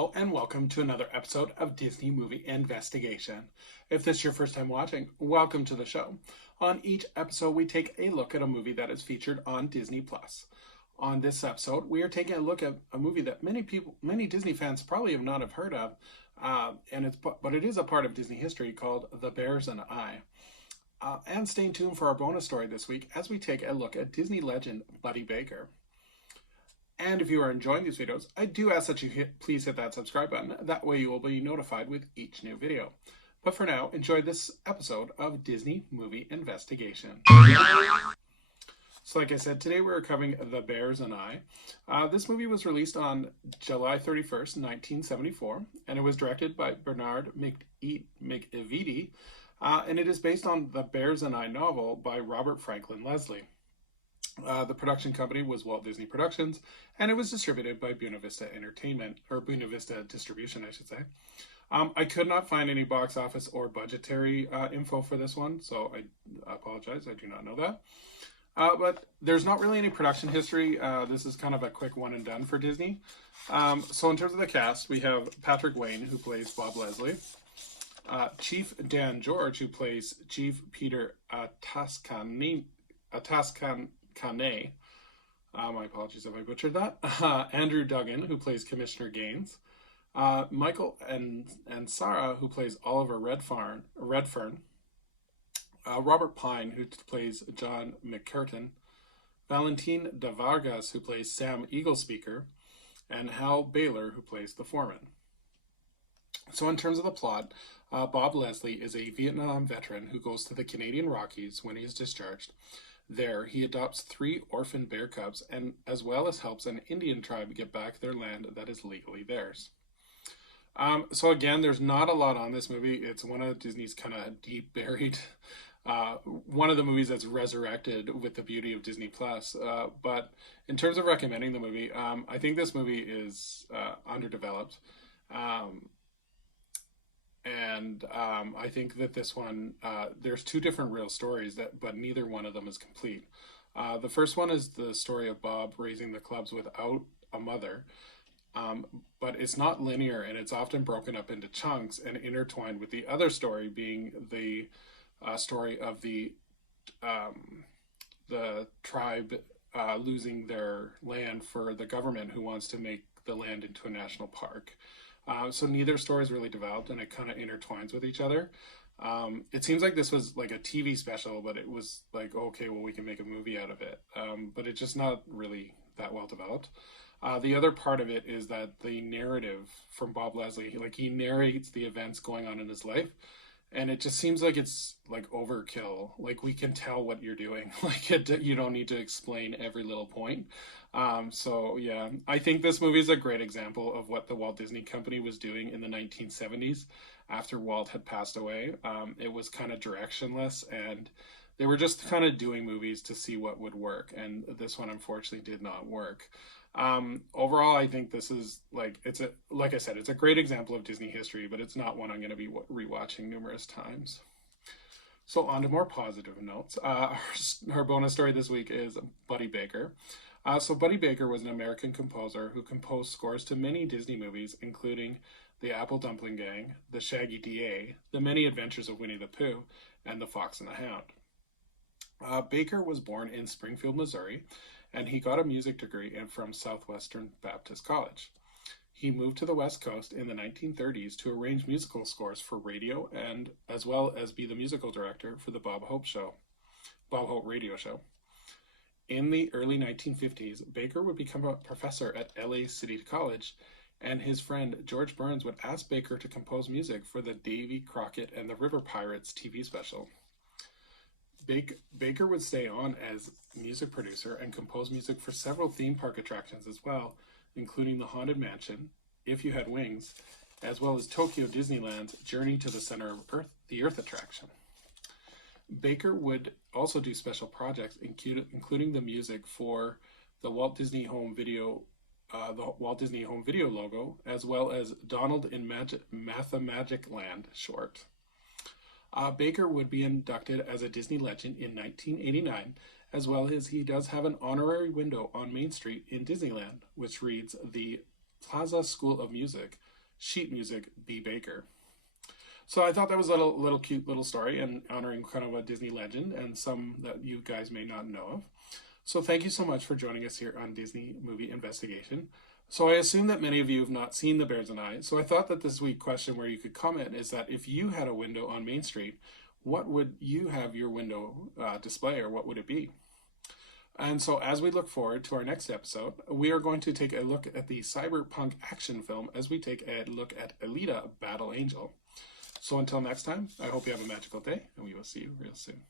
Hello and welcome to another episode of Disney Movie Investigation. If this is your first time watching, welcome to the show. On each episode, we take a look at a movie that is featured on Disney Plus. On this episode, we are taking a look at a movie that many Disney fans probably have not have heard of, but it is a part of Disney history called The Bears and I. And stay tuned for our bonus story this week as we take a look at Disney legend Buddy Baker. And if you are enjoying these videos, I do ask that you please hit that subscribe button. That way you will be notified with each new video. But for now, enjoy this episode of Disney Movie Investigation. So like I said, today we're covering The Bears and I. This movie was released on July 31st, 1974, and it was directed by Bernard McEveety, and it is based on the Bears and I novel by Robert Franklin Leslie. The production company was Walt Disney Productions, and it was distributed by Buena Vista Entertainment, or Buena Vista Distribution, I should say. I could not find any box office or budgetary info for this one, so I apologize, I do not know that. But there's not really any production history. This is kind of a quick one and done for Disney. So in terms of the cast, we have Patrick Wayne, who plays Bob Leslie, Chief Dan George, who plays Chief Peter Atascane. My apologies if I butchered that. Andrew Duggan, who plays Commissioner Gaines. Michael and Sarah, who plays Oliver Redfern. Robert Pine, who plays John McCurtain. Valentin de Vargas, who plays Sam Eaglespeaker. And Hal Baylor, who plays the foreman. So in terms of the plot, Bob Leslie is a Vietnam veteran who goes to the Canadian Rockies when he is discharged. There, he adopts 3 orphan bear cubs, and as well as helps an Indian tribe get back their land that is legally theirs. So again, there's not a lot on this movie. It's one of Disney's kind of deep buried, one of the movies that's resurrected with the beauty of Disney Plus. But in terms of recommending the movie, I think this movie is underdeveloped. And I think that this one, there's 2 different real stories, but neither one of them is complete. The first one is the story of Bob raising the cubs without a mother, but it's not linear, and it's often broken up into chunks and intertwined with the other story being the story of the tribe losing their land for the government who wants to make the land into a national park. So neither story is really developed, and it kind of intertwines with each other. It seems like this was like a TV special, but it was like, okay, well, we can make a movie out of it. But it's just not really that well developed. The other part of it is that the narrative from Bob Leslie, he narrates the events going on in his life, and it just seems like it's like overkill. Like, we can tell what you're doing. You don't need to explain every little point. So yeah, I think this movie is a great example of what the Walt Disney Company was doing in the 1970s after Walt had passed away. It was kind of directionless, and they were just kind of doing movies to see what would work, and this one unfortunately did not work. Overall, I think this is like I said, it's a great example of Disney history, but it's not one I'm going to be rewatching numerous times. So on to more positive notes. Our bonus story this week is Buddy Baker. So Buddy Baker was an American composer who composed scores to many Disney movies, including The Apple Dumpling Gang, The Shaggy DA, The Many Adventures of Winnie the Pooh, and The Fox and the Hound. Baker was born in Springfield, Missouri, and he got a music degree from Southwestern Baptist College. He moved to the West Coast in the 1930s to arrange musical scores for radio, and as well as be the musical director for the Bob Hope radio show. In the early 1950s, Baker would become a professor at LA City College, and his friend George Burns would ask Baker to compose music for the Davy Crockett and the River Pirates TV special. Baker would stay on as music producer and compose music for several theme park attractions as well, including the Haunted Mansion, If You Had Wings, as well as Tokyo Disneyland's Journey to the Center of the Earth attraction. Baker would also do special projects, including the music for the Walt Disney Home Video logo, as well as Donald in Mathemagic Land short. Baker would be inducted as a Disney legend in 1989, as well as he does have an honorary window on Main Street in Disneyland, which reads, "The Plaza School of Music, sheet music B. Baker. So I thought that was a little cute little story and honoring kind of a Disney legend and some that you guys may not know of. So thank you so much for joining us here on Disney Movie Investigation. So I assume that many of you have not seen The Bears and I. So I thought that this week's question where you could comment is that if you had a window on Main Street, what would you have your window display, or what would it be? And so as we look forward to our next episode, we are going to take a look at the cyberpunk action film as we take a look at Alita Battle Angel. So until next time, I hope you have a magical day, and we will see you real soon.